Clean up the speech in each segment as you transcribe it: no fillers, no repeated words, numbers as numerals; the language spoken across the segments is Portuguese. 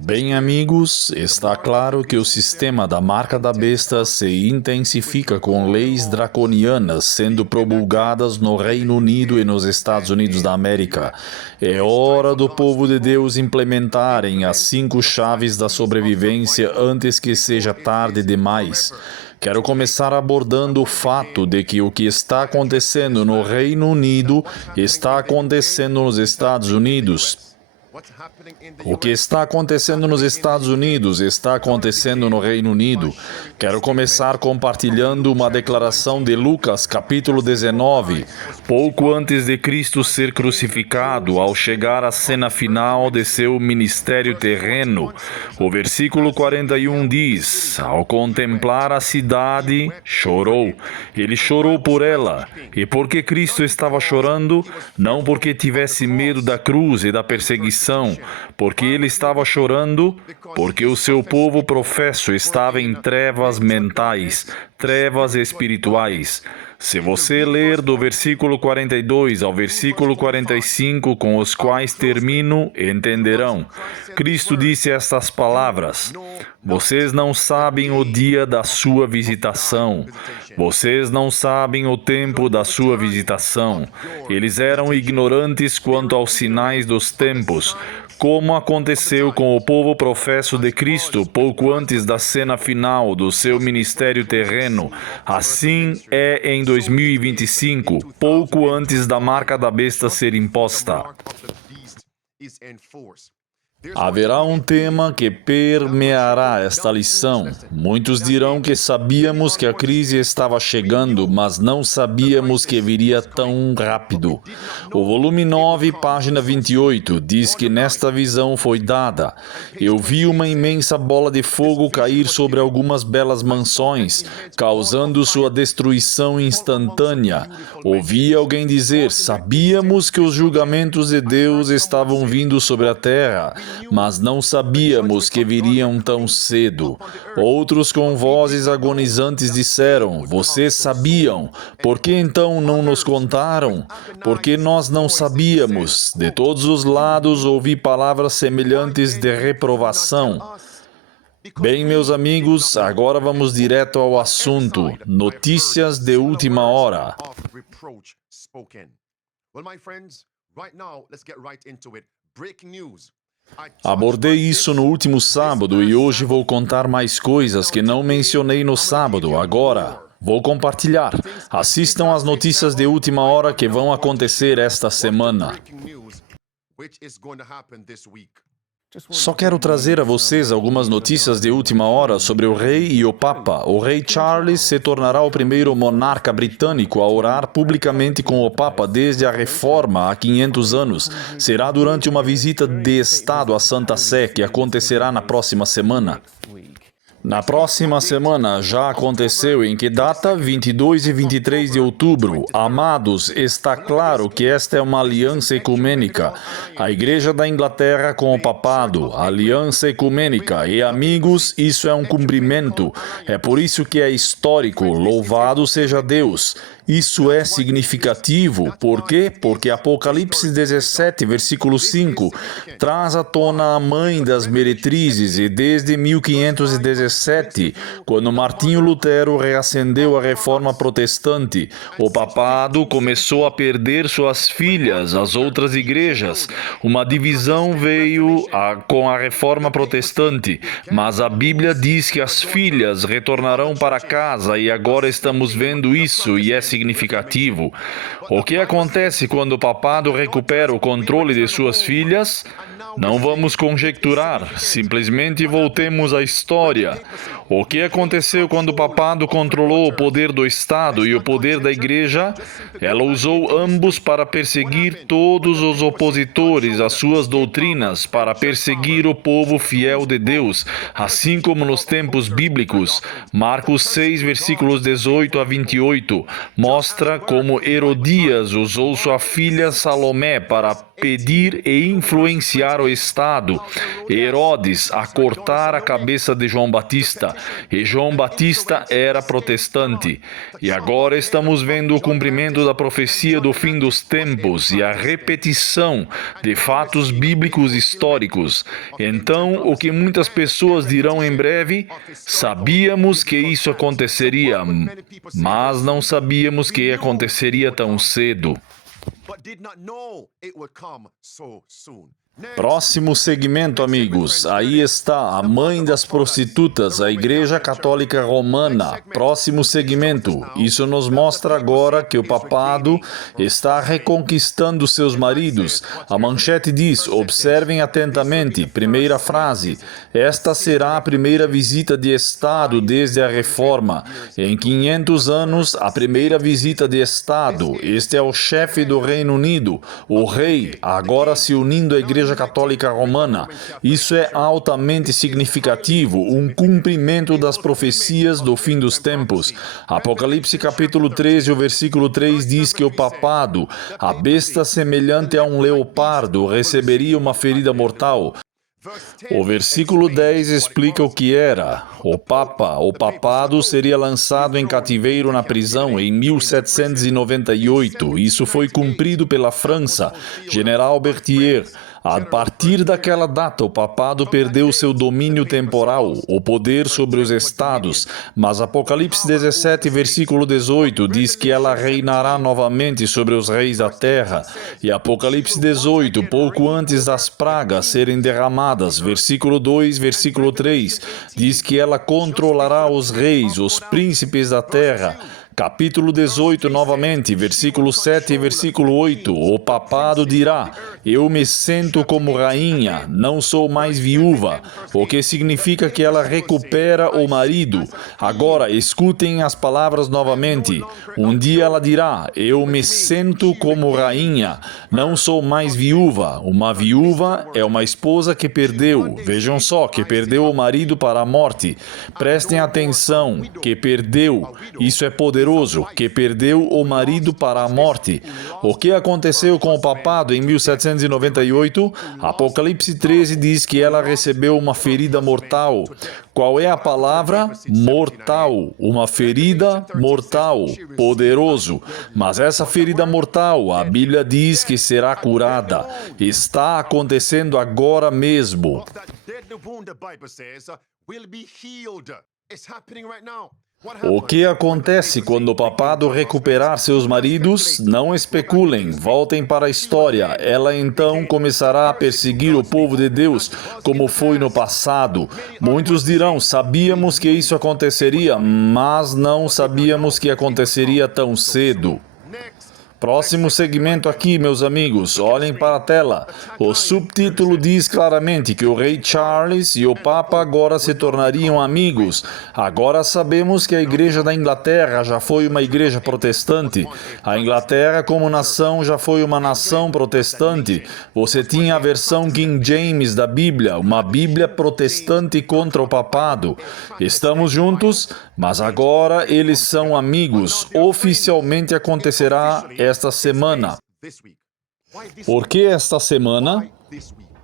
Bem, amigos, está claro que o sistema da marca da besta se intensifica com leis draconianas sendo promulgadas no Reino Unido e nos Estados Unidos da América. É hora do povo de Deus implementarem as 5 chaves da sobrevivência antes que seja tarde demais. Quero começar abordando o fato de que o que está acontecendo no Reino Unido está acontecendo nos Estados Unidos. O que está acontecendo nos Estados Unidos está acontecendo no Reino Unido. Quero começar compartilhando uma declaração de Lucas, capítulo 19, pouco antes de Cristo ser crucificado, ao chegar à cena final de seu ministério terreno. O versículo 41 diz: ao contemplar a cidade, chorou. Ele chorou por ela. E por que Cristo estava chorando? Não porque tivesse medo da cruz e da perseguição, porque ele estava chorando, porque o seu povo professo estava em trevas mentais, trevas espirituais. Se você ler do versículo 42 ao versículo 45, com os quais termino, entenderão. Cristo disse estas palavras: vocês não sabem o dia da sua visitação. Vocês não sabem o tempo da sua visitação. Eles eram ignorantes quanto aos sinais dos tempos, como aconteceu com o povo professo de Cristo pouco antes da cena final do seu ministério terreno. Assim é em 2025, pouco antes da marca da besta ser imposta. Haverá um tema que permeará esta lição. Muitos dirão que sabíamos que a crise estava chegando, mas não sabíamos que viria tão rápido. O volume 9, página 28, diz que nesta visão foi dada: eu vi uma imensa bola de fogo cair sobre algumas belas mansões, causando sua destruição instantânea. Ouvi alguém dizer: sabíamos que os julgamentos de Deus estavam vindo sobre a terra, mas não sabíamos que viriam tão cedo. Outros com vozes agonizantes disseram: vocês sabiam, por que então não nos contaram? Porque nós não sabíamos. De todos os lados ouvi palavras semelhantes de reprovação. Bem, meus amigos, agora vamos direto ao assunto. Notícias de última hora. Abordei isso no último sábado e hoje vou contar mais coisas que não mencionei no sábado. Agora, vou compartilhar. Assistam às notícias de última hora que vão acontecer esta semana. Só quero trazer a vocês algumas notícias de última hora sobre o rei e o papa. O rei Charles se tornará o primeiro monarca britânico a orar publicamente com o papa desde a reforma há 500 anos. Será durante uma visita de estado à Santa Sé, que acontecerá na próxima semana. Na próxima semana já aconteceu. Em que data? 22 e 23 de outubro. Amados, está claro que esta é uma aliança ecumênica. A Igreja da Inglaterra com o papado, aliança ecumênica. E amigos, isso é um cumprimento. É por isso que é histórico. Louvado seja Deus. Isso é significativo. Por quê? Porque Apocalipse 17, versículo 5, traz à tona a mãe das meretrizes, e desde 1517, quando Martinho Lutero reacendeu a reforma protestante, o papado começou a perder suas filhas às outras igrejas. Uma divisão veio com a reforma protestante, mas a Bíblia diz que as filhas retornarão para casa, e agora estamos vendo isso, e é significativo. O que acontece quando o papado recupera o controle de suas filhas? Não vamos conjecturar, simplesmente voltemos à história. O que aconteceu quando o papado controlou o poder do Estado e o poder da Igreja? Ela usou ambos para perseguir todos os opositores às suas doutrinas, para perseguir o povo fiel de Deus, assim como nos tempos bíblicos. Marcos 6, versículos 18 a 28, mostra como Herodias usou sua filha Salomé para pedir e influenciar o Estado, e Herodes a cortar a cabeça de João Batista, e João Batista era protestante. E agora estamos vendo o cumprimento da profecia do fim dos tempos e a repetição de fatos bíblicos históricos. Então, o que muitas pessoas dirão em breve, sabíamos que isso aconteceria, mas não sabíamos que aconteceria tão cedo. Próximo segmento, amigos. Aí está a mãe das prostitutas, a Igreja Católica Romana. Próximo segmento. Isso nos mostra agora que o papado está reconquistando seus maridos. A manchete diz, observem atentamente, primeira frase, esta será a primeira visita de Estado desde a Reforma. Em 500 anos, a primeira visita de Estado. Este é o chefe do Reino Unido, o rei, agora se unindo à Igreja Católica Romana. Isso é altamente significativo, um cumprimento das profecias do fim dos tempos. Apocalipse capítulo 13, o versículo 3 diz que o papado, a besta semelhante a um leopardo, receberia uma ferida mortal. O versículo 10 explica o que era. O papado seria lançado em cativeiro na prisão em 1798. Isso foi cumprido pela França, General Berthier. A partir daquela data, o papado perdeu seu domínio temporal, o poder sobre os estados, mas Apocalipse 17, versículo 18, diz que ela reinará novamente sobre os reis da terra. E Apocalipse 18, pouco antes das pragas serem derramadas, versículo 2, versículo 3, diz que ela controlará os reis, os príncipes da terra. Capítulo 18, novamente, versículo 7 e versículo 8, o papado dirá, eu me sento como rainha, não sou mais viúva, o que significa que ela recupera o marido. Agora, escutem as palavras novamente. Um dia ela dirá, eu me sento como rainha, não sou mais viúva. Uma viúva é uma esposa que perdeu, vejam só, que perdeu o marido para a morte. Prestem atenção, que perdeu, isso é poderoso. Que perdeu o marido para a morte. O que aconteceu com o papado em 1798? Apocalipse 13 diz que ela recebeu uma ferida mortal. Qual é a palavra? Mortal. Uma ferida mortal. Poderoso. Mas essa ferida mortal, a Bíblia diz que será curada. Está acontecendo agora mesmo. O que acontece quando o papado recuperar seus maridos? Não especulem, voltem para a história. Ela então começará a perseguir o povo de Deus, como foi no passado. Muitos dirão, sabíamos que isso aconteceria, mas não sabíamos que aconteceria tão cedo. Próximo segmento aqui, meus amigos, olhem para a tela. O subtítulo diz claramente que o rei Charles e o Papa agora se tornariam amigos. Agora sabemos que a Igreja da Inglaterra já foi uma igreja protestante. A Inglaterra, como nação, já foi uma nação protestante. Você tinha a versão King James da Bíblia, uma Bíblia protestante contra o papado. Estamos juntos, mas agora eles são amigos. Oficialmente acontecerá esta semana. Por que esta semana?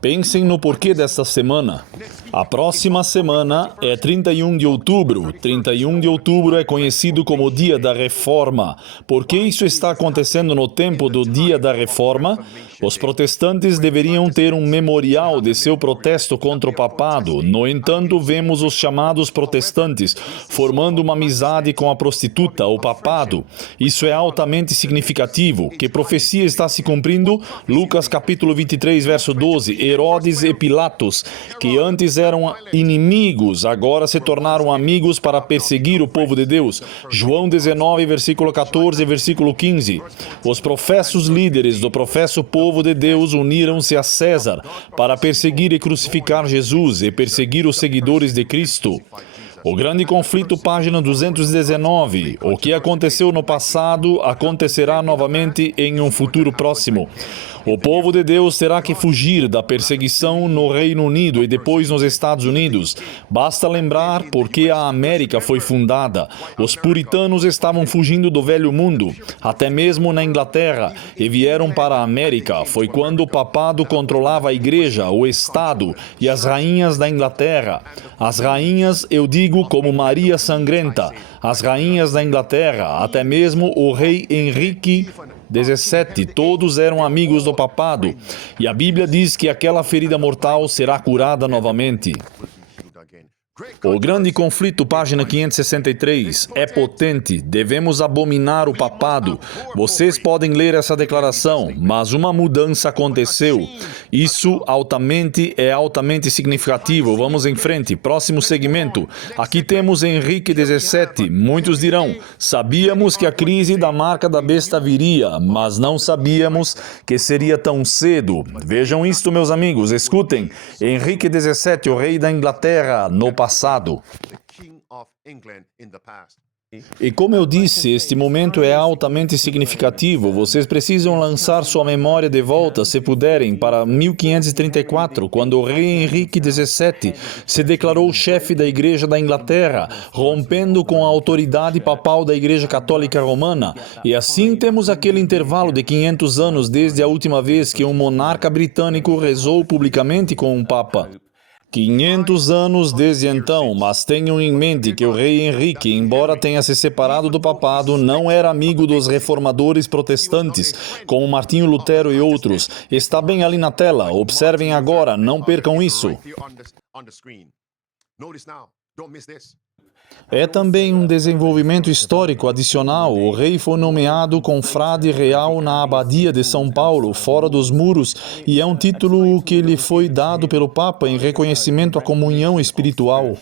Pensem no porquê desta semana. A próxima semana é 31 de outubro. 31 de outubro é conhecido como Dia da Reforma. Por que isso está acontecendo no tempo do Dia da Reforma? Os protestantes deveriam ter um memorial de seu protesto contra o papado. No entanto, vemos os chamados protestantes formando uma amizade com a prostituta, o papado. Isso é altamente significativo. Que profecia está se cumprindo? Lucas capítulo 23, verso 12. Herodes e Pilatos, que antes eram inimigos, agora se tornaram amigos para perseguir o povo de Deus. João 19, versículo 14 e versículo 15. Os professos líderes do professo povo de Deus uniram-se a César para perseguir e crucificar Jesus e perseguir os seguidores de Cristo. O grande conflito, página 219. O que aconteceu no passado acontecerá novamente em um futuro próximo. O povo de Deus terá que fugir da perseguição no Reino Unido e depois nos Estados Unidos. Basta lembrar por que a América foi fundada. Os puritanos estavam fugindo do velho mundo, até mesmo na Inglaterra, e vieram para a América. Foi quando o papado controlava a igreja, o Estado e as rainhas da Inglaterra. As rainhas, eu digo como Maria Sangrenta, as rainhas da Inglaterra, até mesmo o rei Henrique 17, todos eram amigos do papado, e a Bíblia diz que aquela ferida mortal será curada novamente. O grande conflito, página 563, é potente. Devemos abominar o papado. Vocês podem ler essa declaração, mas uma mudança aconteceu. Isso é altamente significativo. Vamos em frente. Próximo segmento. Aqui temos Henrique 17. Muitos dirão, sabíamos que a crise da marca da besta viria, mas não sabíamos que seria tão cedo. Vejam isto, meus amigos. Escutem. Henrique 17, o rei da Inglaterra, no passado. E como eu disse, este momento é altamente significativo. Vocês precisam lançar sua memória de volta, se puderem, para 1534, quando o rei Henrique 17 se declarou chefe da Igreja da Inglaterra, rompendo com a autoridade papal da Igreja Católica Romana. E assim temos aquele intervalo de 500 anos desde a última vez que um monarca britânico rezou publicamente com um papa. 500 anos desde então, mas tenham em mente que o rei Henrique, embora tenha se separado do papado, não era amigo dos reformadores protestantes, como Martinho Lutero e outros. Está bem ali na tela, observem agora, não percam isso. É também um desenvolvimento histórico adicional. O rei foi nomeado confrade real na Abadia de São Paulo, fora dos muros, e é um título que lhe foi dado pelo Papa em reconhecimento à comunhão espiritual.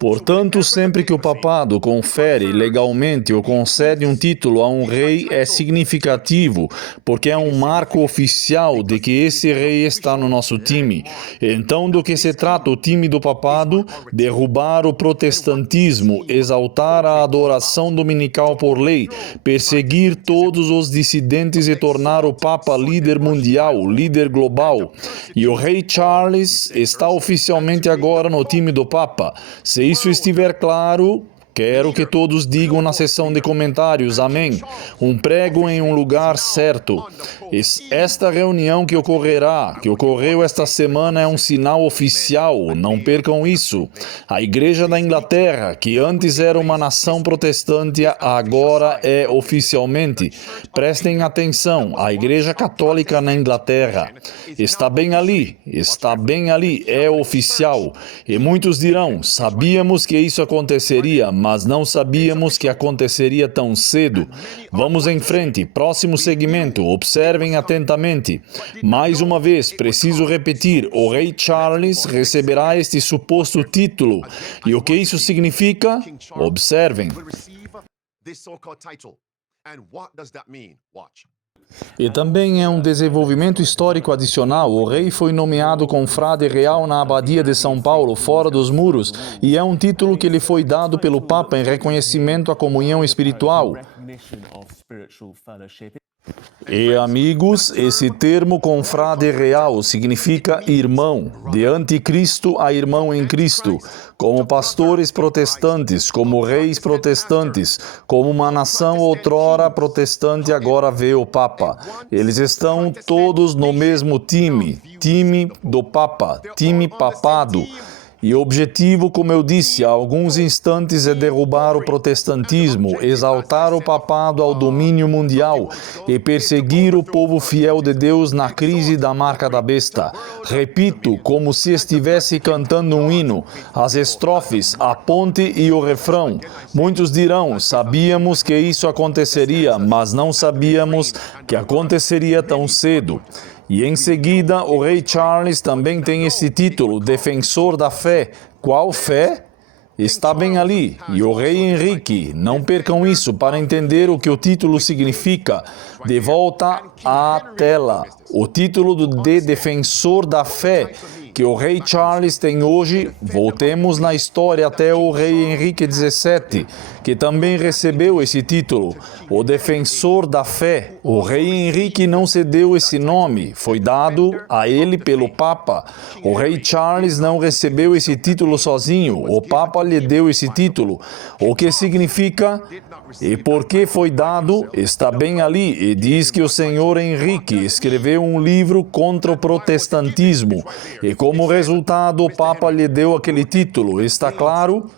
Portanto, sempre que o papado confere legalmente ou concede um título a um rei, é significativo, porque é um marco oficial de que esse rei está no nosso time. Então, do que se trata o time do papado? Derrubar o protestantismo, exaltar a adoração dominical por lei, perseguir todos os dissidentes e tornar o Papa líder mundial, líder global. E o rei Charles está oficialmente agora no time do Papa. Se isso estiver claro, quero que todos digam na seção de comentários, amém. Um prego em um lugar certo. Esta reunião que ocorreu esta semana, é um sinal oficial, não percam isso. A Igreja da Inglaterra, que antes era uma nação protestante, agora é oficialmente. Prestem atenção, a Igreja Católica na Inglaterra está bem ali, é oficial. E muitos dirão, sabíamos que isso aconteceria, mas não sabíamos que aconteceria tão cedo. Vamos em frente, próximo segmento, observem atentamente. Mais uma vez, preciso repetir, o rei Charles receberá este suposto título. E o que isso significa? Observem. E também é um desenvolvimento histórico adicional. O rei foi nomeado confrade real na Abadia de São Paulo, fora dos muros, e é um título que lhe foi dado pelo Papa em reconhecimento à comunhão espiritual. E, amigos, esse termo confrade real significa irmão, de anticristo a irmão em Cristo, como pastores protestantes, como reis protestantes, como uma nação outrora protestante agora vê o Papa. Eles estão todos no mesmo time do Papa, time papado. E o objetivo, como eu disse há alguns instantes, é derrubar o protestantismo, exaltar o papado ao domínio mundial e perseguir o povo fiel de Deus na crise da marca da besta. Repito, como se estivesse cantando um hino, as estrofes, a ponte e o refrão. Muitos dirão, sabíamos que isso aconteceria, mas não sabíamos que aconteceria tão cedo. E em seguida, o rei Charles também tem esse título, defensor da fé. Qual fé? Está bem ali. E o rei Henrique, não percam isso para entender o que o título significa. De volta à tela. O título de defensor da fé que o rei Charles tem hoje, voltemos na história até o rei Henrique 17, que também recebeu esse título, o defensor da fé. O rei Henrique não se deu esse nome, foi dado a ele pelo Papa. O rei Charles não recebeu esse título sozinho, o Papa lhe deu esse título. O que significa? E por que foi dado? Está bem ali, e diz que o senhor Henrique escreveu um livro contra o protestantismo, e como resultado o Papa lhe deu aquele título. Está claro?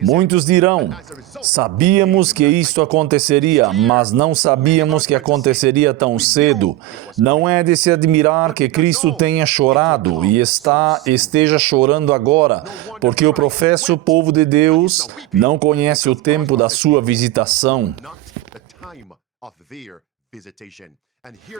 Muitos dirão, sabíamos que isto aconteceria, mas não sabíamos que aconteceria tão cedo. Não é de se admirar que Cristo tenha chorado e esteja chorando agora, porque o professo povo de Deus não conhece o tempo da sua visitação.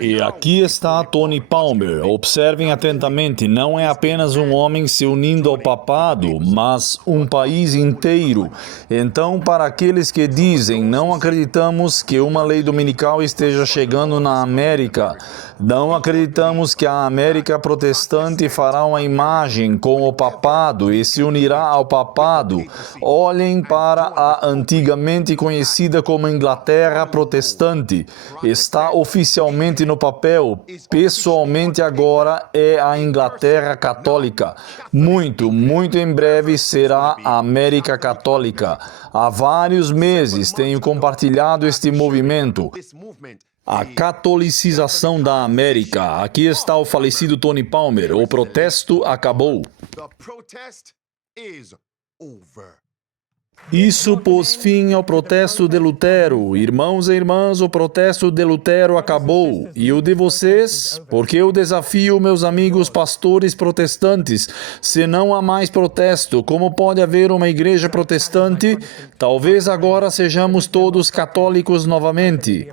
E aqui está Tony Palmer. Observem atentamente, não é apenas um homem se unindo ao papado, mas um país inteiro. Então, para aqueles que dizem, não acreditamos que uma lei dominical esteja chegando na América, não acreditamos que a América protestante fará uma imagem com o papado e se unirá ao papado. Olhem para a antigamente conhecida como Inglaterra protestante. Está oficialmente no papel. Pessoalmente agora é a Inglaterra católica. Muito em breve será a América católica. Há vários meses tenho compartilhado este movimento. A catolicização da América. Aqui está o falecido Tony Palmer. O protesto acabou. Isso pôs fim ao protesto de Lutero. Irmãos e irmãs, o protesto de Lutero acabou. E o de vocês? Porque eu desafio meus amigos pastores protestantes. Se não há mais protesto, como pode haver uma igreja protestante? Talvez agora sejamos todos católicos novamente.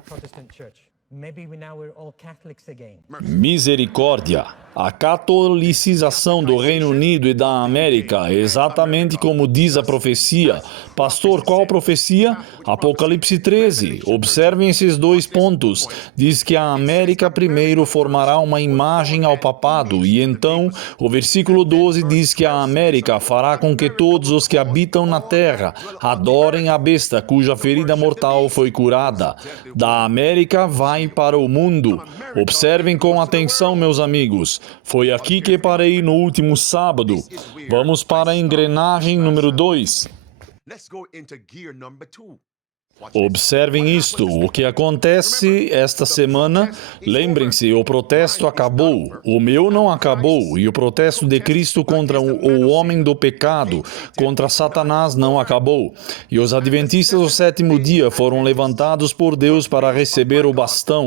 Misericórdia! A catolicização do Reino Unido e da América é exatamente como diz a profecia. Pastor, qual profecia? Apocalipse 13. Observem esses dois pontos. Diz que a América primeiro formará uma imagem ao papado, e então o versículo 12 diz que a América fará com que todos os que habitam na terra adorem a besta cuja ferida mortal foi curada. Da América vai para o mundo. Observem com atenção, meus amigos. Foi aqui que parei no último sábado. Vamos para a engrenagem número 2. Observem isto, o que acontece esta semana. Lembrem-se, o protesto acabou, o meu não acabou, e o protesto de Cristo contra o homem do pecado, contra Satanás não acabou. E os adventistas do sétimo dia foram levantados por Deus para receber o bastão.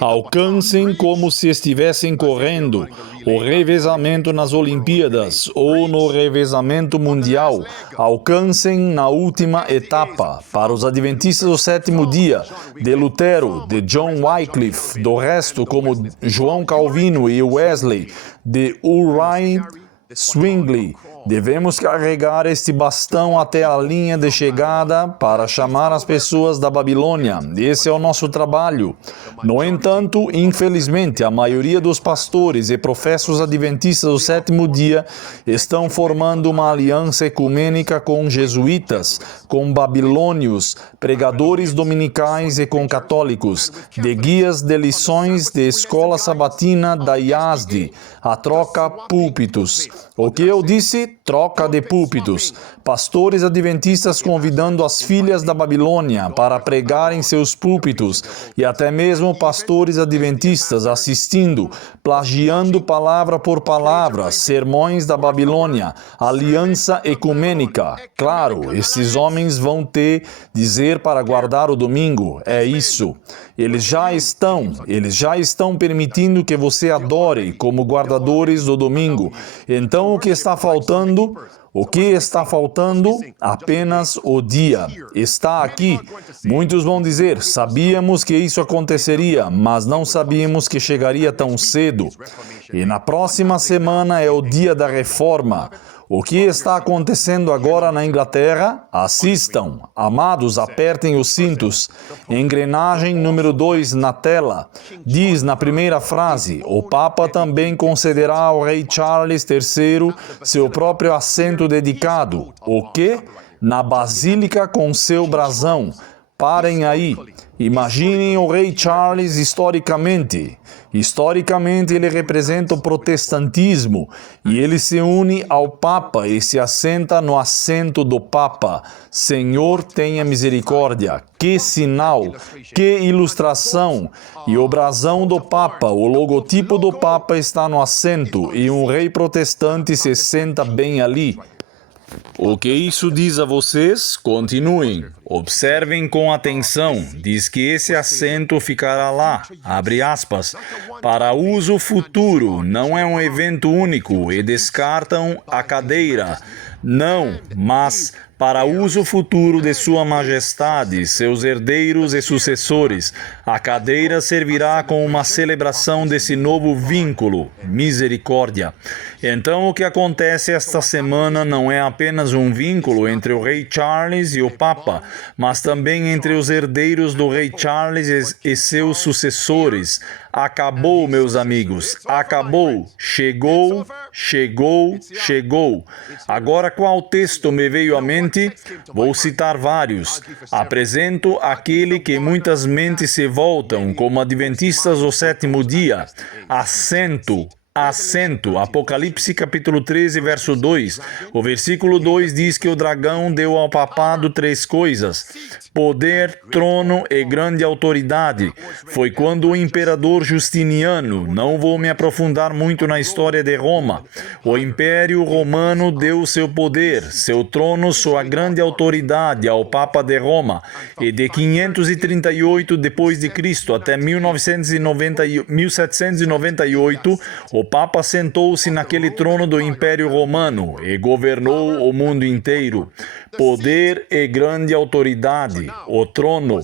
Alcancem como se estivessem correndo o revezamento nas Olimpíadas ou no revezamento mundial. Alcancem na última etapa. Para os adventistas do sétimo dia, de Lutero, de John Wycliffe, do resto como João Calvino e Wesley, de Uriah Zwingli, devemos carregar este bastão até a linha de chegada para chamar as pessoas da Babilônia. Esse é o nosso trabalho. No entanto, infelizmente, a maioria dos pastores e professos adventistas do sétimo dia estão formando uma aliança ecumênica com jesuítas, com babilônios, pregadores dominicais e com católicos, de guias de lições de escola sabatina da IASD, a troca púlpitos. O que eu disse? Troca de púlpitos. Pastores adventistas convidando as filhas da Babilônia para pregar em seus púlpitos e até mesmo pastores adventistas assistindo, plagiando palavra por palavra, sermões da Babilônia, aliança ecumênica. Claro, esses homens vão te dizer para guardar o domingo. É isso. Eles já estão permitindo que você adore como guardadores do domingo. Então, o que está faltando? O que está faltando? Apenas o dia. Está aqui. Muitos vão dizer, sabíamos que isso aconteceria, mas não sabíamos que chegaria tão cedo. E na próxima semana é o dia da reforma. O que está acontecendo agora na Inglaterra? Assistam. Amados, apertem os cintos. Engrenagem número 2 na tela. Diz na primeira frase, o Papa também concederá ao rei Charles III seu próprio assento dedicado. O quê? Na Basílica com seu brasão. Parem aí. Imaginem o rei Charles historicamente. Historicamente, ele representa o protestantismo e ele se une ao Papa e se assenta no assento do Papa. Senhor, tenha misericórdia. Que sinal, que ilustração. E o brasão do Papa, o logotipo do Papa está no assento e um rei protestante se senta bem ali. O que isso diz a vocês? Continuem. Observem com atenção. Diz que esse assento ficará lá, abre aspas, para uso futuro, não é um evento único, e descartam a cadeira. Não, mas para uso futuro de Sua Majestade, seus herdeiros e sucessores. A cadeira servirá como uma celebração desse novo vínculo, misericórdia. Então, o que acontece esta semana não é apenas um vínculo entre o rei Charles e o Papa, mas também entre os herdeiros do rei Charles e seus sucessores. Acabou, meus amigos, acabou, chegou, chegou, chegou. Agora, qual texto me veio à mente? Vou citar vários. Apresento aquele que muitas mentes se voltam, como adventistas do sétimo dia. Assento. Apocalipse capítulo 13, verso 2. O versículo 2 diz que o dragão deu ao papado 3 coisas: poder, trono e grande autoridade. Foi quando o imperador Justiniano, não vou me aprofundar muito na história de Roma, o Império Romano deu seu poder, seu trono, sua grande autoridade ao Papa de Roma, e de 538 depois de Cristo até 1798, o Papa sentou-se naquele trono do Império Romano e governou o mundo inteiro. Poder e grande autoridade, o trono.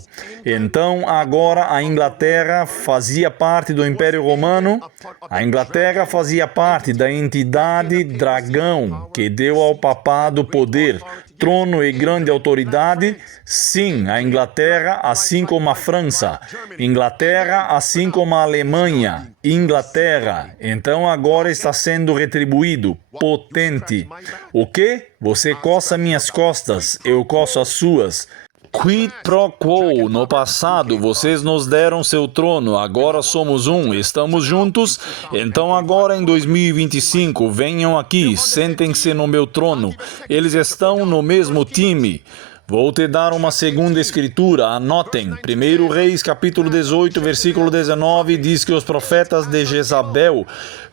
Então, agora a Inglaterra fazia parte do Império Romano. A Inglaterra fazia parte da entidade dragão que deu ao papado poder, trono e grande autoridade. Sim, a Inglaterra, assim como a França. Inglaterra, assim como a Alemanha. Inglaterra. Então agora está sendo retribuído. Potente. O quê? Você coça minhas costas, eu coço as suas. Quid pro quo, no passado vocês nos deram seu trono, agora somos um, estamos juntos, então agora em 2025, venham aqui, sentem-se no meu trono, eles estão no mesmo time. Vou te dar uma segunda escritura, anotem. 1 Reis, capítulo 18, versículo 19, diz que os profetas de Jezabel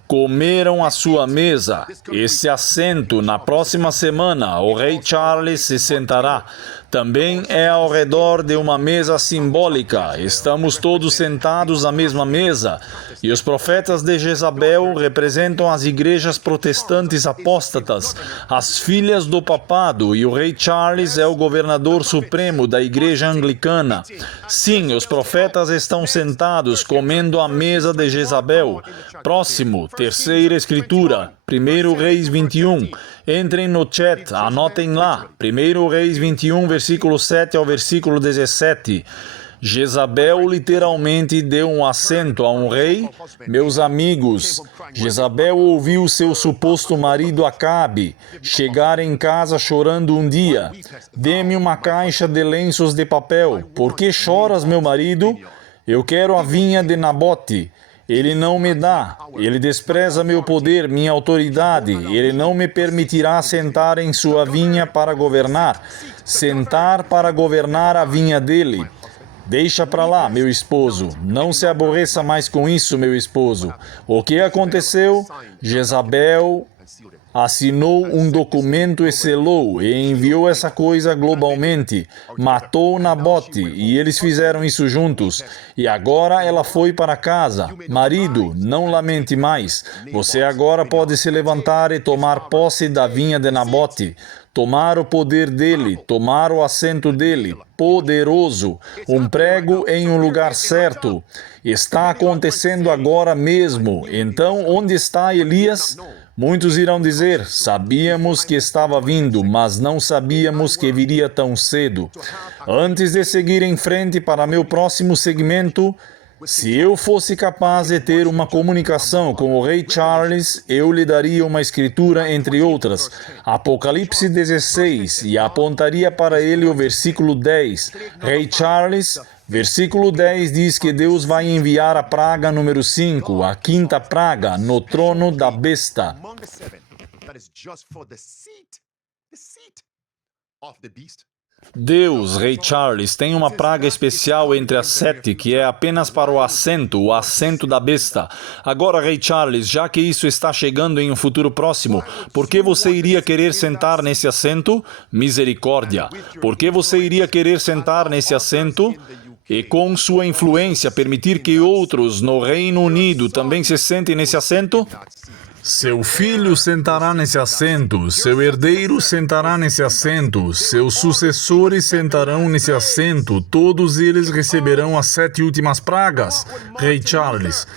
comeram à sua mesa. Esse assento, na próxima semana, o rei Charles se sentará. Também é ao redor de uma mesa simbólica. Estamos todos sentados à mesma mesa. E os profetas de Jezabel representam as igrejas protestantes apóstatas, as filhas do papado, e o rei Charles é o governador supremo da igreja anglicana. Sim, os profetas estão sentados comendo à mesa de Jezabel. Próximo, terceira escritura, 1 Reis 21. Entrem no chat, anotem lá. 1 Reis 21, versículo 7 ao versículo 17. Jezabel literalmente deu um assento a um rei. Meus amigos, Jezabel ouviu seu suposto marido Acabe chegar em casa chorando um dia. Dê-me uma caixa de lenços de papel. Por que choras, meu marido? Eu quero a vinha de Nabote. Ele não me dá, ele despreza meu poder, minha autoridade, ele não me permitirá sentar em sua vinha para governar, sentar para governar a vinha dele. Deixa para lá, meu esposo, não se aborreça mais com isso, meu esposo. O que aconteceu? Jezabel assinou um documento e selou e enviou essa coisa globalmente. Matou Nabote e eles fizeram isso juntos. E agora ela foi para casa. Marido, não lamente mais. Você agora pode se levantar e tomar posse da vinha de Nabote. Tomar o poder dele, tomar o assento dele, poderoso, um prego em um lugar certo. Está acontecendo agora mesmo. Então, onde está Elias? Muitos irão dizer, sabíamos que estava vindo, mas não sabíamos que viria tão cedo. Antes de seguir em frente para meu próximo segmento, Se eu fosse capaz de ter uma comunicação com o rei Charles, eu lhe daria uma escritura, entre outras, Apocalipse 16, e apontaria para ele o versículo 10. Rei Charles, versículo 10 diz que Deus vai enviar a praga número 5, a quinta praga, no trono da besta. Deus, Rei Charles, tem uma praga especial entre as 7, que é apenas para o assento da besta. Agora, Rei Charles, já que isso está chegando em um futuro próximo, por que você iria querer sentar nesse assento? Misericórdia. Por que você iria querer sentar nesse assento? E com sua influência permitir que outros no Reino Unido também se sentem nesse assento? Seu filho sentará nesse assento, seu herdeiro sentará nesse assento, seus sucessores sentarão nesse assento, todos eles receberão as 7 últimas pragas, Rei Charles.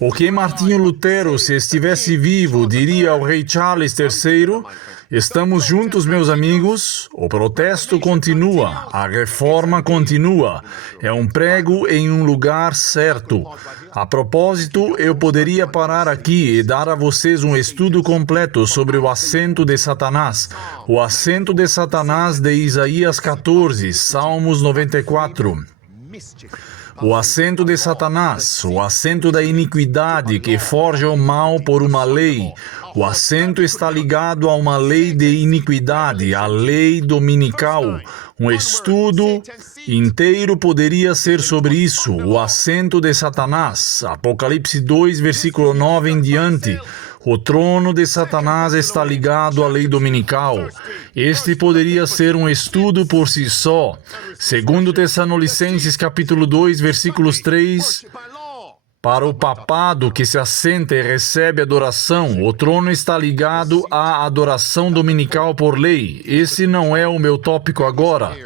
O que Martinho Lutero, se estivesse vivo, diria ao Rei Charles III? Estamos juntos, meus amigos. O protesto continua, a reforma continua. É um prego em um lugar certo. A propósito, eu poderia parar aqui e dar a vocês um estudo completo sobre o assento de Satanás. O assento de Satanás de Isaías 14, Salmos 94. O assento de Satanás, o assento da iniquidade que forja o mal por uma lei. O assento está ligado a uma lei de iniquidade, a lei dominical. Um estudo inteiro poderia ser sobre isso, o assento de Satanás. Apocalipse 2, versículo 9 em diante. O trono de Satanás está ligado à lei dominical. Este poderia ser um estudo por si só. Segundo Tessalonicenses capítulo 2, versículos 3... Para o papado que se assenta e recebe adoração, o trono está ligado à adoração dominical por lei. Esse não é o meu tópico agora.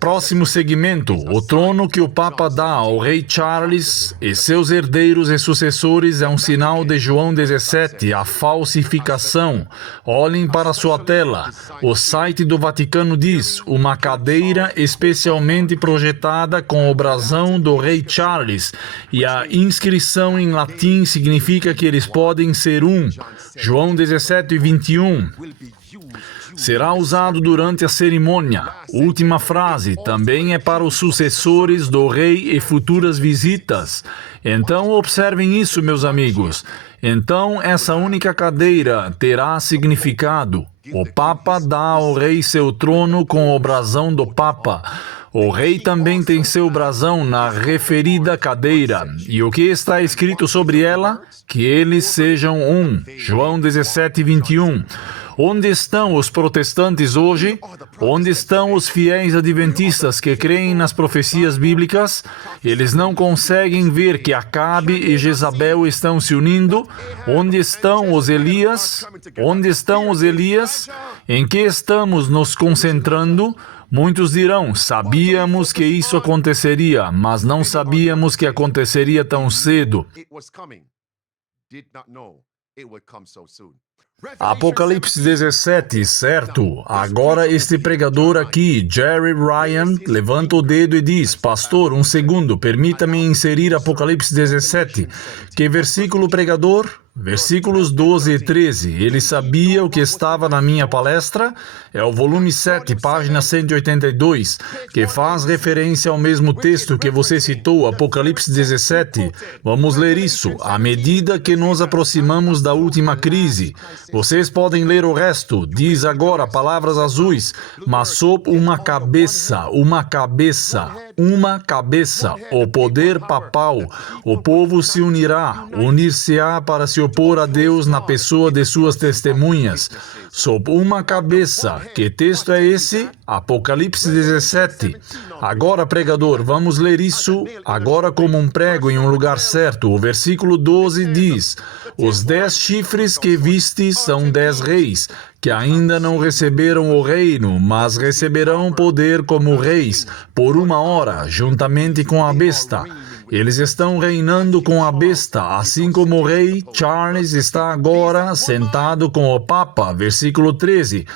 Próximo segmento, o trono que o Papa dá ao rei Charles e seus herdeiros e sucessores é um sinal de João 17, a falsificação. Olhem para sua tela. O site do Vaticano diz, uma cadeira especialmente projetada com o brasão do rei Charles, e a inscrição em latim significa que eles podem ser um. João 17, 21. Será usado durante a cerimônia. Última frase, também é para os sucessores do rei e futuras visitas. Então, observem isso, meus amigos. Então, essa única cadeira terá significado. O Papa dá ao rei seu trono com o brasão do Papa. O rei também tem seu brasão na referida cadeira. E o que está escrito sobre ela? Que eles sejam um. João 17, 21. Onde estão os protestantes hoje? Onde estão os fiéis adventistas que creem nas profecias bíblicas? Eles não conseguem ver que Acabe e Jezabel estão se unindo? Onde estão os Elias? Onde estão os Elias? Em que estamos nos concentrando? Muitos dirão, sabíamos que isso aconteceria, mas não sabíamos que aconteceria tão cedo. Apocalipse 17, certo? Agora este pregador aqui, Jerry Ryan, levanta o dedo e diz, pastor, um segundo, permita-me inserir Apocalipse 17. Que versículo, pregador? Versículos 12 e 13. Ele sabia o que estava na minha palestra? É o volume 7, página 182, que faz referência ao mesmo texto que você citou, Apocalipse 17. Vamos ler isso. À medida que nos aproximamos da última crise. Vocês podem ler o resto. Diz agora, palavras azuis, mas sob uma cabeça, o poder papal. O povo se unirá, unir-se-á para se opor a Deus na pessoa de suas testemunhas. Sob uma cabeça. Que texto é esse? Apocalipse 17. Agora, pregador, vamos ler isso agora como um prego em um lugar certo. O versículo 12 diz, os 10 chifres que vistes são 10 reis, que ainda não receberam o reino, mas receberão poder como reis, por 1 hora, juntamente com a besta. Eles estão reinando com a besta, assim como o rei Charles está agora sentado com o Papa. Versículo 13.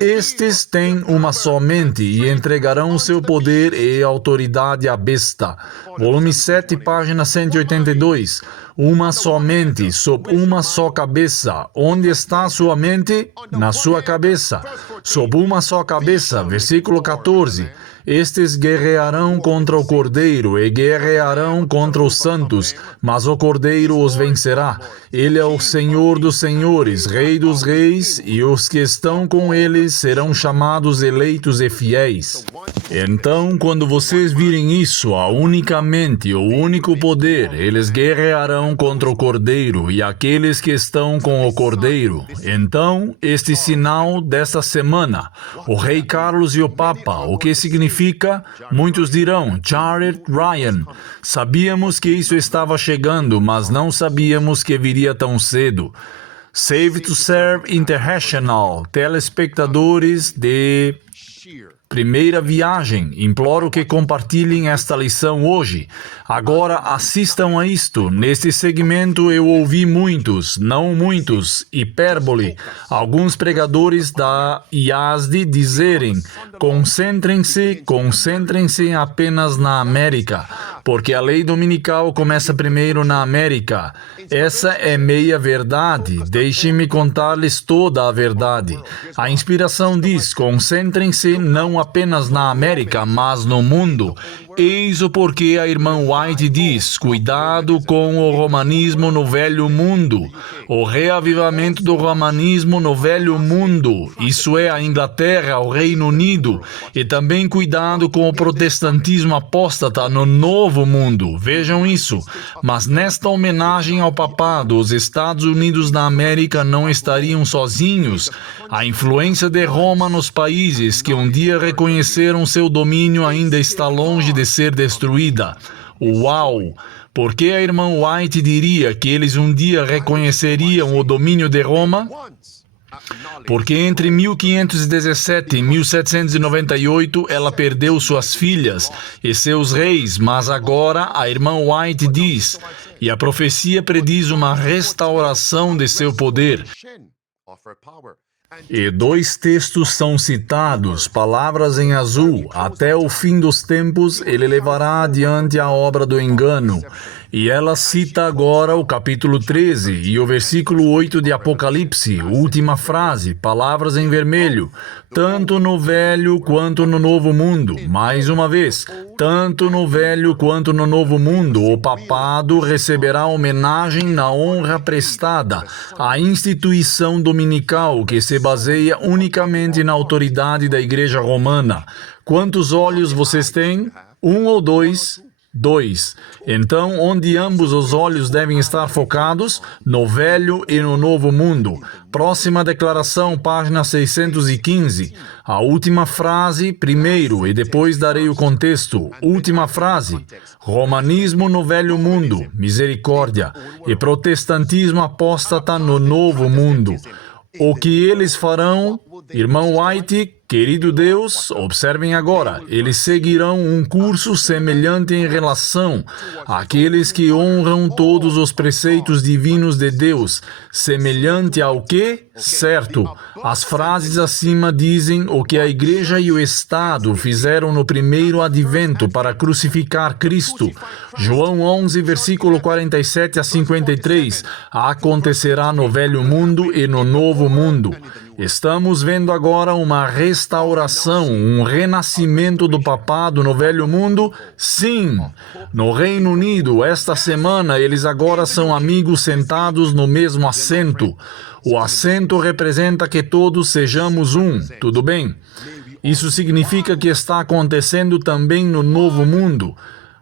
Estes têm uma só mente e entregarão seu poder e autoridade à besta. Volume 7, página 182. Uma só mente, sob uma só cabeça. Onde está sua mente? Na sua cabeça. Sob uma só cabeça. Versículo 14. Estes guerrearão contra o Cordeiro e guerrearão contra os santos, mas o Cordeiro os vencerá. Ele é o Senhor dos senhores, Rei dos reis, e os que estão com ele serão chamados eleitos e fiéis. Então, quando vocês virem isso, a única mente, o único poder, eles guerrearão contra o Cordeiro e aqueles que estão com o Cordeiro. Então, este sinal desta semana, o Rei Carlos e o Papa, o que significa? Muitos dirão, Jared Ryan, sabíamos que isso estava chegando, mas não sabíamos que viria tão cedo. Save to Serve International, telespectadores de primeira viagem, imploro que compartilhem esta lição hoje. Agora assistam a isto. Neste segmento eu ouvi muitos, não muitos, hipérbole, alguns pregadores da IASD dizerem: concentrem-se apenas na América, porque a lei dominical começa primeiro na América. Essa é meia verdade. Deixem-me contar-lhes toda a verdade. A inspiração diz: concentrem-se não apenas na América, mas no mundo. Eis o porquê a irmã White diz: cuidado com o romanismo no velho mundo. O reavivamento do romanismo no velho mundo, isso é, a Inglaterra, o Reino Unido. E também cuidado com o protestantismo apóstata no novo mundo. Vejam isso. Mas nesta homenagem ao papado, os Estados Unidos da América não estariam sozinhos. A influência de Roma nos países que um dia reconheceram seu domínio ainda está longe de ser destruída. Uau! Por que a irmã White diria que eles um dia reconheceriam o domínio de Roma? Porque entre 1517 e 1798 ela perdeu suas filhas e seus reis, mas agora a irmã White diz, e a profecia prediz uma restauração de seu poder. E dois textos são citados, palavras em azul: até o fim dos tempos ele levará adiante a obra do engano. E ela cita agora o capítulo 13 e o versículo 8 de Apocalipse, última frase, palavras em vermelho: tanto no velho quanto no novo mundo. Mais uma vez, tanto no velho quanto no novo mundo, o papado receberá homenagem na honra prestada à instituição dominical que se baseia unicamente na autoridade da Igreja Romana. Quantos olhos vocês têm? Um ou dois? Dois. Então, onde ambos os olhos devem estar focados? No velho e no novo mundo. Próxima declaração, página 615. A última frase primeiro e depois darei o contexto. Última frase. Romanismo no velho mundo, misericórdia, e protestantismo apóstata no novo mundo. O que eles farão? Irmão White, querido Deus, observem agora, eles seguirão um curso semelhante em relação àqueles que honram todos os preceitos divinos de Deus. Semelhante ao quê? Certo. As frases acima dizem o que a Igreja e o Estado fizeram no primeiro advento para crucificar Cristo. João 11, versículo 47 a 53. Acontecerá no velho mundo e no novo mundo. Estamos vendo agora uma restauração, um renascimento do papado no velho mundo? Sim! No Reino Unido, esta semana, eles agora são amigos sentados no mesmo assento. O assento representa que todos sejamos um, tudo bem? Isso significa que está acontecendo também no novo mundo.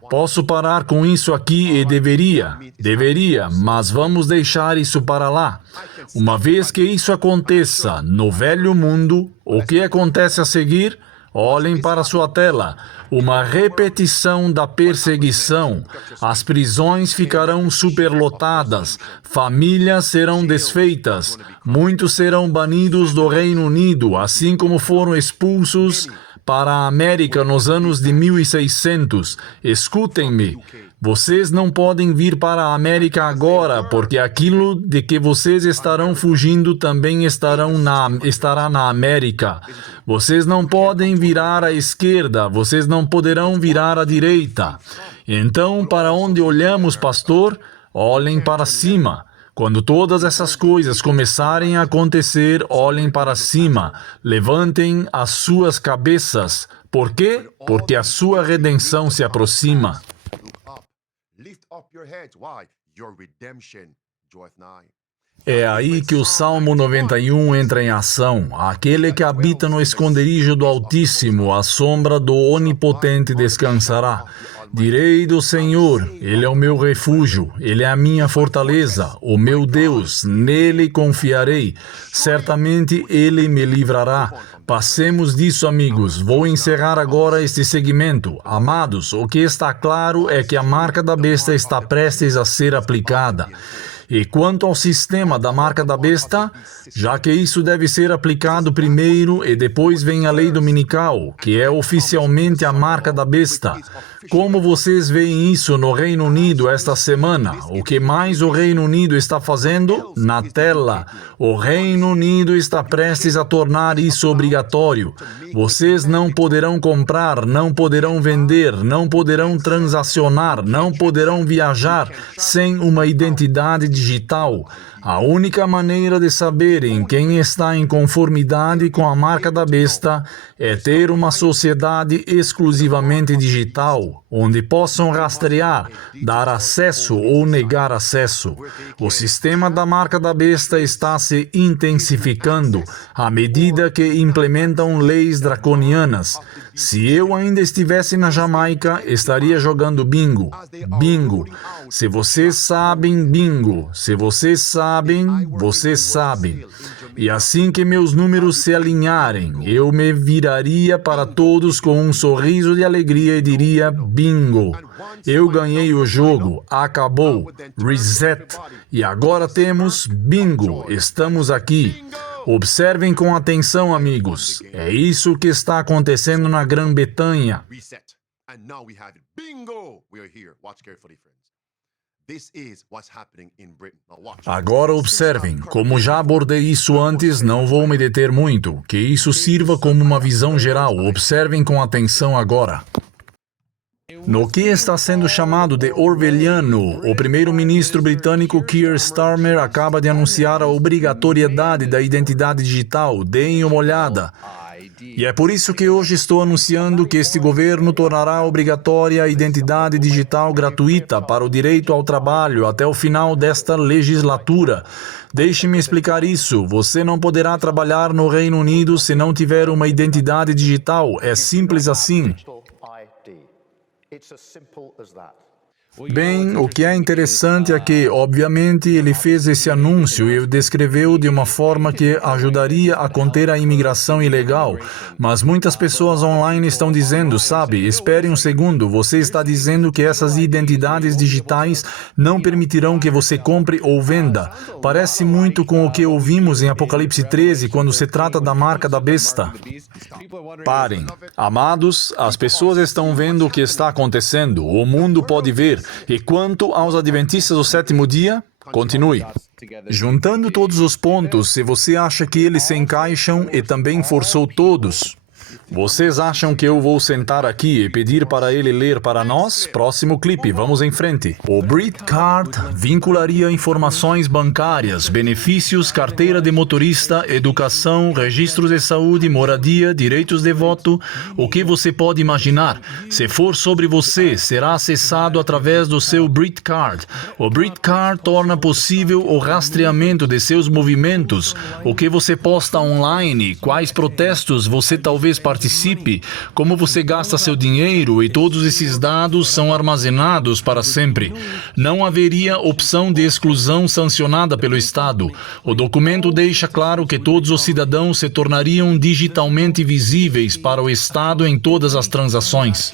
Posso parar com isso aqui e deveria, mas vamos deixar isso para lá. Uma vez que isso aconteça no velho mundo, o que acontece a seguir? Olhem para sua tela. Uma repetição da perseguição. As prisões ficarão superlotadas. Famílias serão desfeitas. Muitos serão banidos do Reino Unido, assim como foram expulsos para a América nos anos de 1600. Escutem-me. Vocês não podem vir para a América agora, porque aquilo de que vocês estarão fugindo também estará na América. Vocês não podem virar à esquerda, vocês não poderão virar à direita. Então, para onde olhamos, pastor? Olhem para cima. Quando todas essas coisas começarem a acontecer, olhem para cima. Levantem as suas cabeças. Por quê? Porque a sua redenção se aproxima. É aí que o Salmo 91 entra em ação. Aquele que habita no esconderijo do Altíssimo, à sombra do Onipotente descansará. Direi do Senhor, Ele é o meu refúgio, Ele é a minha fortaleza, o meu Deus, nele confiarei. Certamente Ele me livrará. Passemos disso, amigos. Vou encerrar agora este segmento. Amados, o que está claro é que a marca da besta está prestes a ser aplicada. E quanto ao sistema da marca da besta, já que isso deve ser aplicado primeiro e depois vem a lei dominical, que é oficialmente a marca da besta. Como vocês veem isso no Reino Unido esta semana? O que mais o Reino Unido está fazendo? Na tela. O Reino Unido está prestes a tornar isso obrigatório. Vocês não poderão comprar, não poderão vender, não poderão transacionar, não poderão viajar sem uma identidade digital. A única maneira de saberem quem está em conformidade com a marca da besta é ter uma sociedade exclusivamente digital, onde possam rastrear, dar acesso ou negar acesso. O sistema da marca da besta está se intensificando à medida que implementam leis draconianas. Se eu ainda estivesse na Jamaica, estaria jogando bingo. Bingo. Se vocês sabem, bingo. Se vocês sabem, vocês sabem. E assim que meus números se alinharem, eu me viraria para todos com um sorriso de alegria e diria, bingo. Eu ganhei o jogo, acabou, reset. E agora temos bingo, estamos aqui. Observem com atenção, amigos. É isso que está acontecendo na Grã-Bretanha. Agora observem, como já abordei isso antes, não vou me deter muito, que isso sirva como uma visão geral. Observem com atenção agora. No que está sendo chamado de orwelliano, o primeiro-ministro britânico Keir Starmer acaba de anunciar a obrigatoriedade da identidade digital. Deem uma olhada. E é por isso que hoje estou anunciando que este governo tornará obrigatória a identidade digital gratuita para o direito ao trabalho até o final desta legislatura. Deixe-me explicar isso. Você não poderá trabalhar no Reino Unido se não tiver uma identidade digital. É simples assim. Bem, o que é interessante é que, obviamente, ele fez esse anúncio e o descreveu de uma forma que ajudaria a conter a imigração ilegal. Mas muitas pessoas online estão dizendo, sabe, espere um segundo, você está dizendo que essas identidades digitais não permitirão que você compre ou venda. Parece muito com o que ouvimos em Apocalipse 13, quando se trata da marca da besta. Parem. Amados, as pessoas estão vendo o que está acontecendo. O mundo pode ver. E quanto aos adventistas do sétimo dia, continue. Juntando todos os pontos, se você acha que eles se encaixam e também forçou todos, vocês acham que eu vou sentar aqui e pedir para ele ler para nós? Próximo clipe, vamos em frente. O Brit Card vincularia informações bancárias, benefícios, carteira de motorista, educação, registros de saúde, moradia, direitos de voto, o que você pode imaginar. Se for sobre você, será acessado através do seu Brit Card. O Brit Card torna possível o rastreamento de seus movimentos, o que você posta online, quais protestos você talvez participe, como você gasta seu dinheiro, e todos esses dados são armazenados para sempre. Não haveria opção de exclusão sancionada pelo Estado. O documento deixa claro que todos os cidadãos se tornariam digitalmente visíveis para o Estado em todas as transações.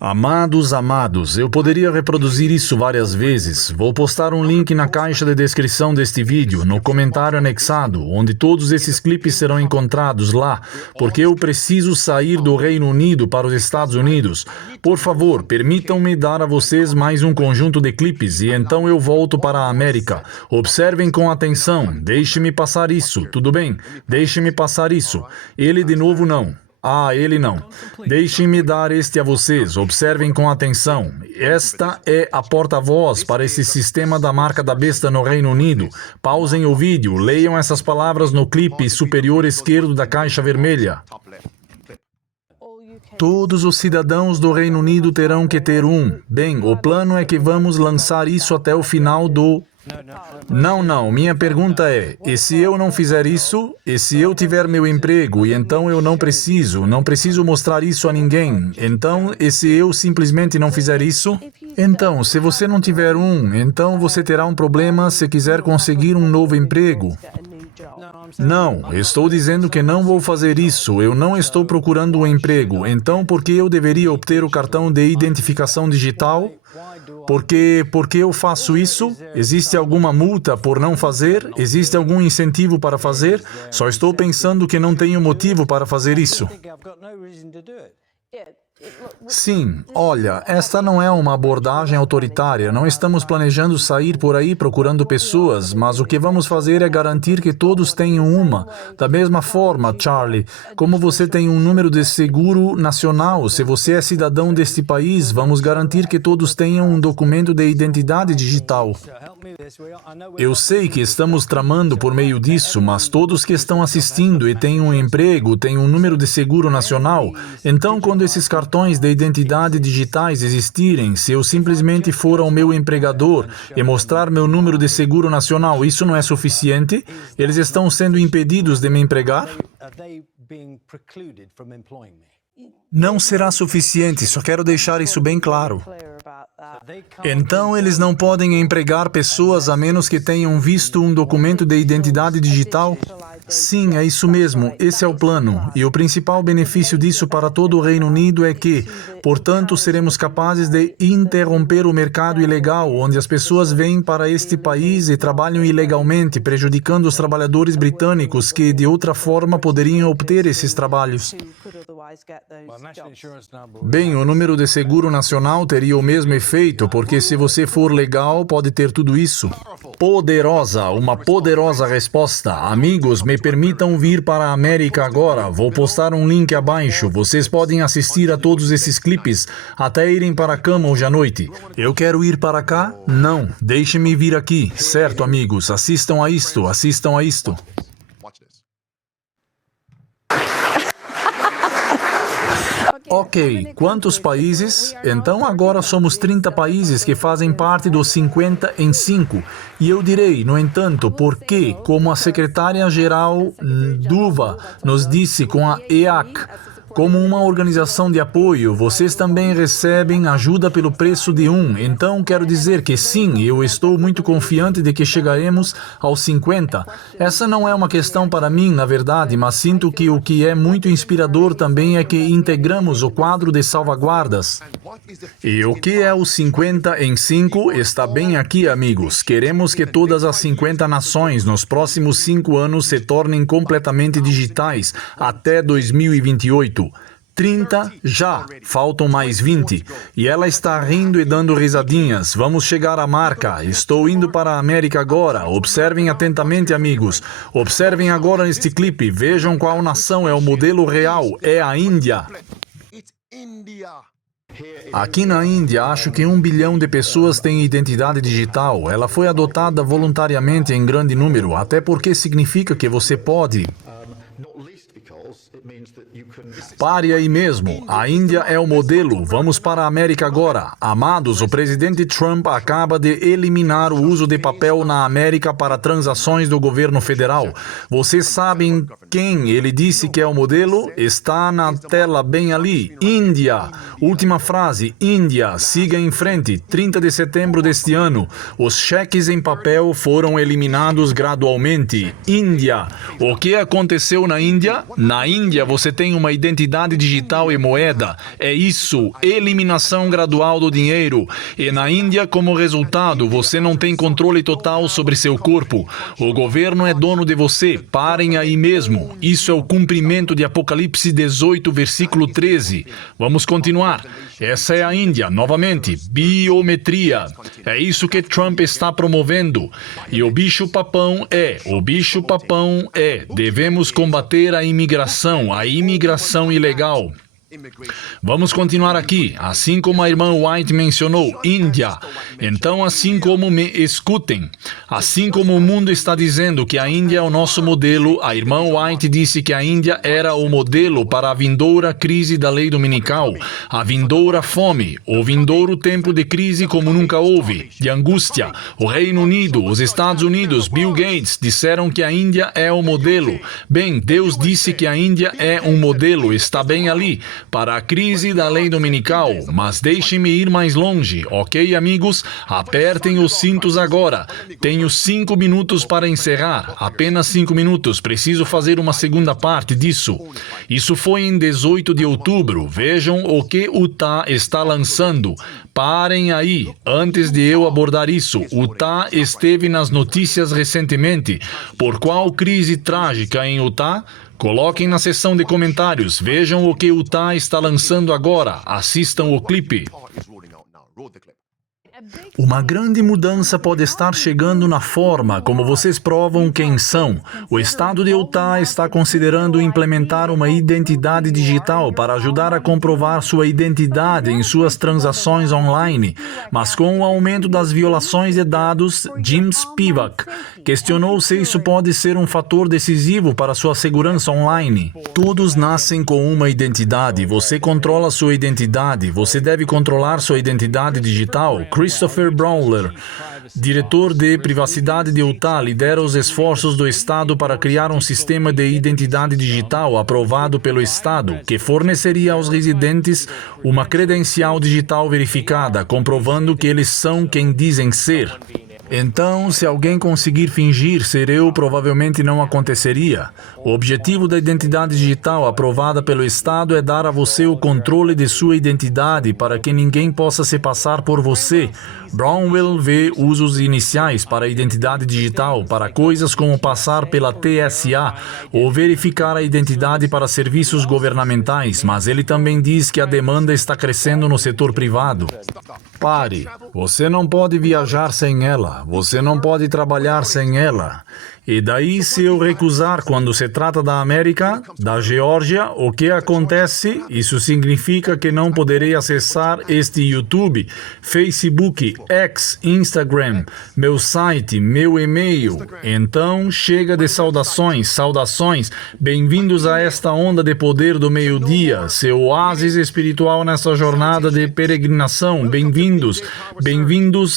Amados, eu poderia reproduzir isso várias vezes. Vou postar um link na caixa de descrição deste vídeo, no comentário anexado, onde todos esses clipes serão encontrados lá, porque eu preciso sair do Reino Unido para os Estados Unidos. Por favor, permitam-me dar a vocês mais um conjunto de clipes e então eu volto para a América. Observem com atenção. Deixe-me passar isso, tudo bem? Deixe-me passar isso. Ele de novo não. Ele não. Deixem-me dar este a vocês. Observem com atenção. Esta é a porta-voz para esse sistema da marca da besta no Reino Unido. Pausem o vídeo. Leiam essas palavras no clipe superior esquerdo da caixa vermelha. Todos os cidadãos do Reino Unido terão que ter um. Bem, o plano é que vamos lançar isso até o final do... Não. Minha pergunta é, e se eu não fizer isso? E se eu tiver meu emprego e então eu não preciso mostrar isso a ninguém? Então, e se eu simplesmente não fizer isso? Então, se você não tiver um, então você terá um problema se quiser conseguir um novo emprego. Não, estou dizendo que não vou fazer isso. Eu não estou procurando um emprego. Então, por que eu deveria obter o cartão de identificação digital? Por que eu faço isso? Existe alguma multa por não fazer? Existe algum incentivo para fazer? Só estou pensando que não tenho motivo para fazer isso. Sim, olha, esta não é uma abordagem autoritária. Não estamos planejando sair por aí procurando pessoas, mas o que vamos fazer é garantir que todos tenham uma. Da mesma forma, Charlie, como você tem um número de seguro nacional, se você é cidadão deste país, vamos garantir que todos tenham um documento de identidade digital. Eu sei que estamos tramando por meio disso, mas todos que estão assistindo e têm um emprego, têm um número de seguro nacional, então quando esses cartões de identidade digitais existirem, se eu simplesmente for ao meu empregador e mostrar meu número de seguro nacional, isso não é suficiente? Eles estão sendo impedidos de me empregar? Não será suficiente, só quero deixar isso bem claro. Então, eles não podem empregar pessoas a menos que tenham visto um documento de identidade digital? Sim, é isso mesmo. Esse é o plano. E o principal benefício disso para todo o Reino Unido é que, portanto, seremos capazes de interromper o mercado ilegal, onde as pessoas vêm para este país e trabalham ilegalmente, prejudicando os trabalhadores britânicos que, de outra forma, poderiam obter esses trabalhos. Bem, o número de seguro nacional teria o mesmo efeito, porque se você for legal, pode ter tudo isso. Uma poderosa resposta. Amigos, me permitam vir para a América agora. Vou postar um link abaixo. Vocês podem assistir a todos esses clipes até irem para a cama hoje à noite. Eu quero ir para cá? Não. Deixe-me vir aqui. Certo, amigos. Assistam a isto. Ok, quantos países? Então agora somos 30 países que fazem parte dos 50 em 5. E eu direi, no entanto, porque, como a secretária-geral Duva nos disse com a EAC, como uma organização de apoio, vocês também recebem ajuda pelo preço de um. Então, quero dizer que sim, eu estou muito confiante de que chegaremos aos 50. Essa não é uma questão para mim, na verdade, mas sinto que o que é muito inspirador também é que integramos o quadro de salvaguardas. E o que é o 50 em 5 está bem aqui, amigos. Queremos que todas as 50 nações nos próximos 5 anos se tornem completamente digitais até 2028. 30 já, faltam mais 20. E ela está rindo e dando risadinhas. Vamos chegar à marca. Estou indo para a América agora. Observem atentamente, amigos. Observem agora neste clipe. Vejam qual nação é o modelo real. É a Índia. Aqui na Índia, acho que 1 bilhão de pessoas têm identidade digital. Ela foi adotada voluntariamente em grande número, até porque significa que você pode... Pare aí mesmo. A Índia é o modelo. Vamos para a América agora. Amados, o presidente Trump acaba de eliminar o uso de papel na América para transações do governo federal. Vocês sabem quem ele disse que é o modelo? Está na tela bem ali. Índia. Última frase. Índia. Siga em frente. 30 de setembro deste ano. Os cheques em papel foram eliminados gradualmente. Índia. O que aconteceu na Índia? Na Na Índia, você tem uma identidade digital e moeda. É isso, eliminação gradual do dinheiro. E na Índia, como resultado, você não tem controle total sobre seu corpo. O governo é dono de você. Parem aí mesmo. Isso é o cumprimento de Apocalipse 18, versículo 13. Vamos continuar. Essa é a Índia, novamente, biometria. É isso que Trump está promovendo. E o bicho-papão devemos combater a imigração ilegal. Vamos continuar aqui. Assim como a irmã White mencionou, Índia. Então, assim como me escutem. Assim como o mundo está dizendo que a Índia é o nosso modelo, a irmã White disse que a Índia era o modelo para a vindoura crise da lei dominical, a vindoura fome, o vindouro tempo de crise como nunca houve, de angústia. O Reino Unido, os Estados Unidos, Bill Gates disseram que a Índia é o modelo. Bem, Deus disse que a Índia é um modelo, está bem ali, para a crise da lei dominical, mas deixem-me ir mais longe, ok, amigos? Apertem os cintos agora. Tenho 5 minutos para encerrar, apenas 5 minutos, preciso fazer uma segunda parte disso. Isso foi em 18 de outubro, vejam o que Utah está lançando. Parem aí, antes de eu abordar isso, Utah esteve nas notícias recentemente. Por qual crise trágica em Utah? Coloquem na seção de comentários, vejam o que Utah está lançando agora, assistam o clipe. Uma grande mudança pode estar chegando na forma como vocês provam quem são. O estado de Utah está considerando implementar uma identidade digital para ajudar a comprovar sua identidade em suas transações online. Mas com o aumento das violações de dados, Jim Spivak questionou se isso pode ser um fator decisivo para sua segurança online. Todos nascem com uma identidade. Você controla sua identidade. Você deve controlar sua identidade digital. Christopher Brawler, diretor de privacidade de Utah, lidera os esforços do Estado para criar um sistema de identidade digital aprovado pelo Estado, que forneceria aos residentes uma credencial digital verificada, comprovando que eles são quem dizem ser. Então, se alguém conseguir fingir ser eu, provavelmente não aconteceria. O objetivo da identidade digital aprovada pelo Estado é dar a você o controle de sua identidade para que ninguém possa se passar por você. Brownwell vê usos iniciais para a identidade digital para coisas como passar pela TSA ou verificar a identidade para serviços governamentais, mas ele também diz que a demanda está crescendo no setor privado. Pare, você não pode viajar sem ela, você não pode trabalhar sem ela. E daí, se eu recusar quando se trata da América, da Geórgia, o que acontece? Isso significa que não poderei acessar este YouTube, Facebook, X, Instagram, meu site, meu e-mail. Então, chega de saudações, bem-vindos a esta onda de poder do meio-dia, seu oásis espiritual nessa jornada de peregrinação, bem-vindos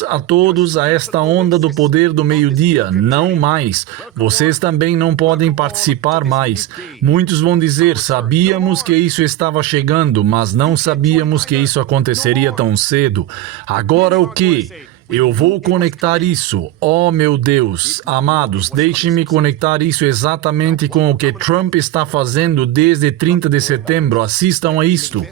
a todos a esta onda do poder do meio-dia, não mais. Vocês também não podem participar mais. Muitos vão dizer, sabíamos que isso estava chegando, mas não sabíamos que isso aconteceria tão cedo. Agora o quê? Eu vou conectar isso. Oh, meu Deus. Amados, deixem-me conectar isso exatamente com o que Trump está fazendo desde 30 de setembro. Assistam a isto.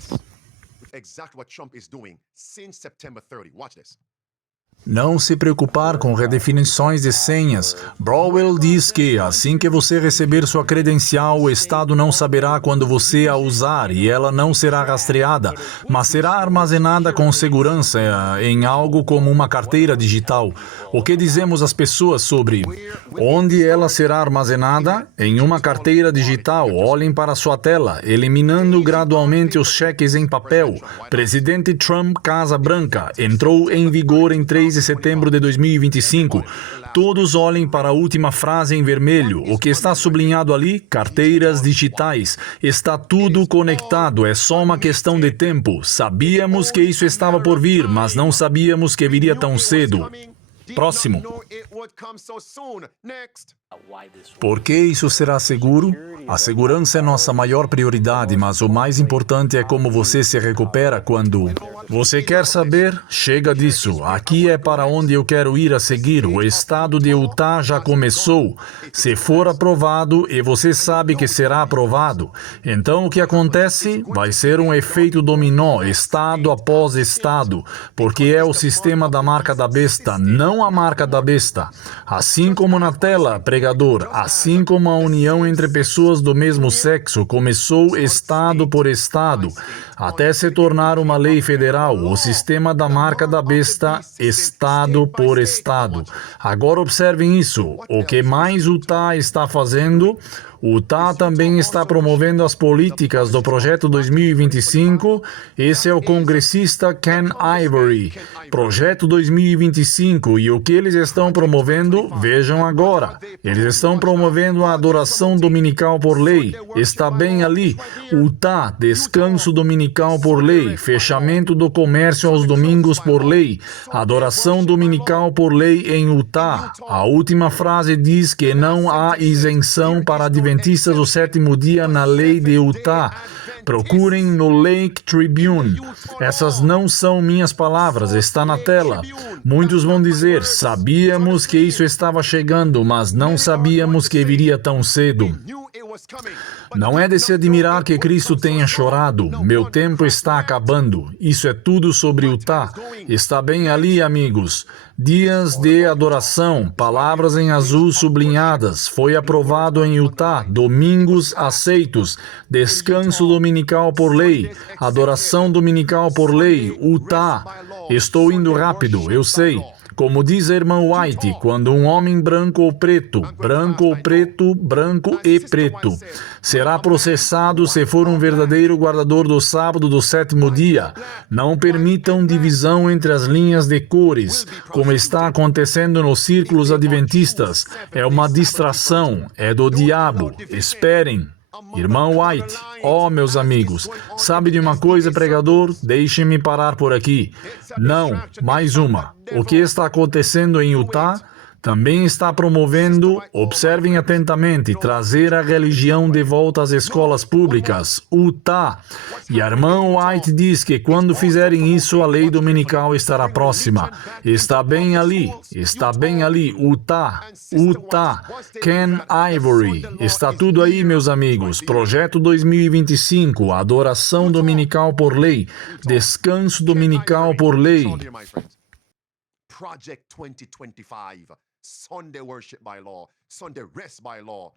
Não se preocupar com redefinições de senhas. Brawell diz que, assim que você receber sua credencial, o Estado não saberá quando você a usar e ela não será rastreada, mas será armazenada com segurança em algo como uma carteira digital. O que dizemos às pessoas sobre onde ela será armazenada? Em uma carteira digital. Olhem para sua tela, eliminando gradualmente os cheques em papel. Presidente Trump, Casa Branca, entrou em vigor em 3 de setembro de 2025. Todos olhem para a última frase em vermelho. O que está sublinhado ali? Carteiras digitais. Está tudo conectado, é só uma questão de tempo. Sabíamos que isso estava por vir, mas não sabíamos que viria tão cedo. Próximo. Por que isso será seguro? A segurança é nossa maior prioridade, mas o mais importante é como você se recupera quando... Você quer saber? Chega disso. Aqui é para onde eu quero ir a seguir. O estado de Utah já começou. Se for aprovado, e você sabe que será aprovado, então o que acontece? Vai ser um efeito dominó, estado após estado, porque é o sistema da marca da besta, não a marca da besta. Assim como na tela, pregador, assim como a união entre pessoas do mesmo sexo começou estado por estado, até se tornar uma lei federal, o sistema da marca da besta, estado por estado. Agora observem isso. O que mais Utah está fazendo? Utah também está promovendo as políticas do Projeto 2025. Esse é o congressista Ken Ivory. Projeto 2025. E o que eles estão promovendo? Vejam agora. Eles estão promovendo a adoração dominical por lei. Está bem ali. Utah, descanso dominical por lei. Fechamento do comércio aos domingos por lei. Adoração dominical por lei em Utah. A última frase diz que não há isenção para adventistas do sétimo dia na lei de Utah. Procurem no Lake Tribune. Essas não são minhas palavras, está na tela. Muitos vão dizer, sabíamos que isso estava chegando, mas não sabíamos que viria tão cedo. Não é de se admirar que Cristo tenha chorado. Meu tempo está acabando. Isso é tudo sobre Utah. Está bem ali, amigos. Dias de adoração, palavras em azul sublinhadas. Foi aprovado em Utah. Domingos aceitos. Descanso dominical por lei. Adoração dominical por lei. Utah. Estou indo rápido, eu sei. Como diz a irmã White, quando um homem branco ou preto, branco e preto, será processado se for um verdadeiro guardador do sábado do sétimo dia, não permitam divisão entre as linhas de cores, como está acontecendo nos círculos adventistas. É uma distração, é do diabo. Esperem. Irmã White, meus amigos, sabe de uma coisa, pregador? Deixem-me parar por aqui. Não, mais uma. O que está acontecendo em Utah também está promovendo, observem atentamente, trazer a religião de volta às escolas públicas, Utah. E a irmã White diz que quando fizerem isso, a lei dominical estará próxima. Está bem ali, Utah, Ken Ivory. Está tudo aí, meus amigos. Projeto 2025, adoração dominical por lei, descanso dominical por lei. Project 2025, Sunday worship by law, Sunday rest by law.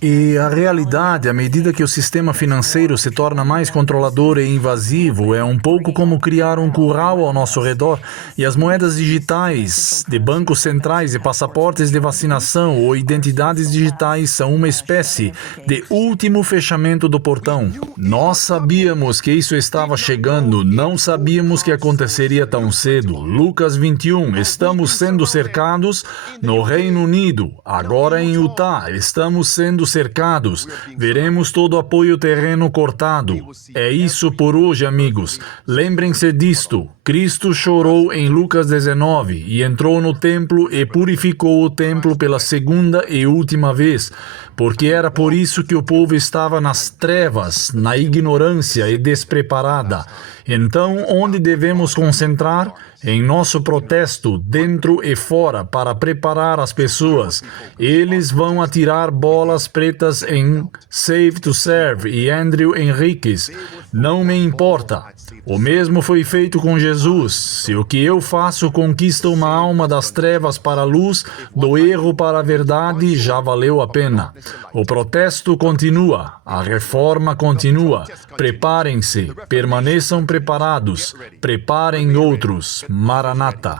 E a realidade, à medida que o sistema financeiro se torna mais controlador e invasivo, é um pouco como criar um curral ao nosso redor, e as moedas digitais de bancos centrais e passaportes de vacinação ou identidades digitais são uma espécie de último fechamento do portão. Nós sabíamos que isso estava chegando, não sabíamos que aconteceria tão cedo. Lucas 21, estamos sendo cercados no Reino Unido, agora em Utah, estamos sendo cercados, veremos todo o apoio terreno cortado. É isso por hoje, amigos. Lembrem-se disto. Cristo chorou em Lucas 19 e entrou no templo e purificou o templo pela segunda e última vez, porque era por isso que o povo estava nas trevas, na ignorância e despreparada. Então, onde devemos concentrar? Em nosso protesto, dentro e fora, para preparar as pessoas. Eles vão atirar bolas pretas em Save to Serve e Andrew Henriques. Não me importa. O mesmo foi feito com Jesus. Se o que eu faço conquista uma alma das trevas para a luz, do erro para a verdade, já valeu a pena. O protesto continua, a reforma continua. Preparem-se, permaneçam preparados, preparem outros. Maranata.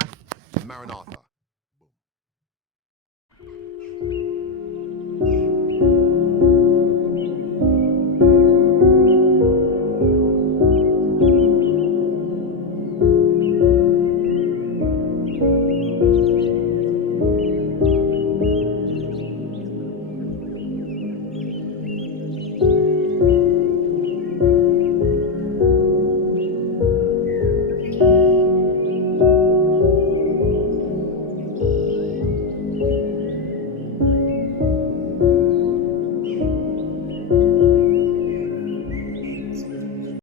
Maranatha.